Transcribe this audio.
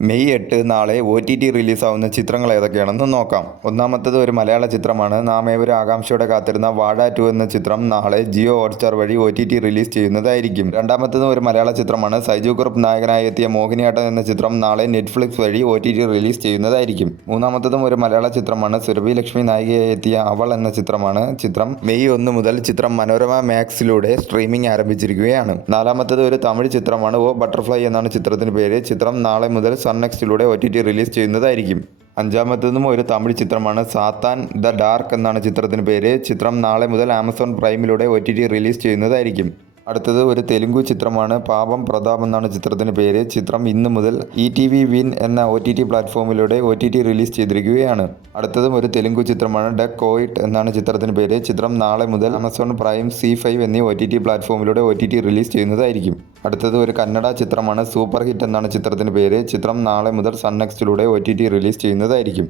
May 8 നാളെ OTT റിലീസാവുന്ന ചിത്രങ്ങൾ ഏതൊക്കെയാണെന്ന് നോക്കാം. ഒന്നാമത്തേത് ഒരു മലയാള ചിത്രമാണ്. നാം ഏവരും ആകാംക്ഷയോടെ കാത്തിരുന്ന വാഴ 2 എന്ന ചിത്രം നാളെ ജിയോ ഹോട്ട്സ്റ്റാർ വഴി OTT റിലീസ് ചെയ്യുന്നതായിരിക്കും. രണ്ടാമത്തേത് ഒരു മലയാള ചിത്രമാണ്. സൈജു കുറുപ്പ് നായകനായി എത്തിയ മോഹിനിയാട്ടം എന്ന ചിത്രം നാളെ നെറ്റ്ഫ്ലിക്സ് വഴി OTT റിലീസ് ചെയ്യുന്നതായിരിക്കും. മൂന്നാമത്തേതും ഒരു മലയാള ചിത്രമാണ്. സുരഭി ലക്ഷ്മി നായികയായി എത്തിയ അവൾ എന്ന ചിത്രമാണ്. ചിത്രം മെയ് 1 മുതൽ ചിത്രം മനോരമ മാക്സിലൂടെ സ്ട്രീമിംഗ് ആരംഭിച്ചിരിക്കുകയാണ്. നാലാമത്തേത് ഒരു തമിഴ് ചിത്രമാണ്. ഓ ബട്ടർഫ്ലൈ എന്നാണ് ചിത്രത്തിന് പേര്. ചിത്രം നാളെ മുതൽ സൺ നെക്സ്റ്റിലൂടെ OTT റിലീസ് ചെയ്യുന്നതായിരിക്കും. അഞ്ചാമത്തേതും ഒരു തമിഴ് ചിത്രമാണ്. സാത്താൻ ദ ഡാർക്ക് എന്നാണ് ചിത്രത്തിന് പേര്. ചിത്രം നാളെ മുതൽ ആമസോൺ പ്രൈമിലൂടെ OTT റിലീസ് ചെയ്യുന്നതായിരിക്കും. അടുത്തത് ഒരു തെലുങ്കു ചിത്രമാണ്. പാപം പ്രതാപ് എന്നാണ് ചിത്രത്തിന് പേര്. ചിത്രം ഇന്ന് മുതൽ ETV വിൻ എന്ന OTT പ്ലാറ്റ്ഫോമിലൂടെ OTT റിലീസ് ചെയ്തിരിക്കുകയാണ്. അടുത്തതും ഒരു തെലുങ്കു ചിത്രമാണ്. ഡക്ക് കോയിറ്റ് എന്നാണ് ചിത്രത്തിന് പേര്. ചിത്രം നാളെ മുതൽ ആമസോൺ പ്രൈം, C5 എന്നീ OTT പ്ലാറ്റ്ഫോമിലൂടെ OTT റിലീസ് ചെയ്യുന്നതായിരിക്കും. അടുത്തത് ഒരു കന്നഡ ചിത്രമാണ്. സൂപ്പർ ഹിറ്റ് എന്നാണ് ചിത്രത്തിന് പേര്. ചിത്രം നാളെ മുതൽ സൺ നെക്സ്റ്റിലൂടെ OTT റിലീസ് ചെയ്യുന്നതായിരിക്കും.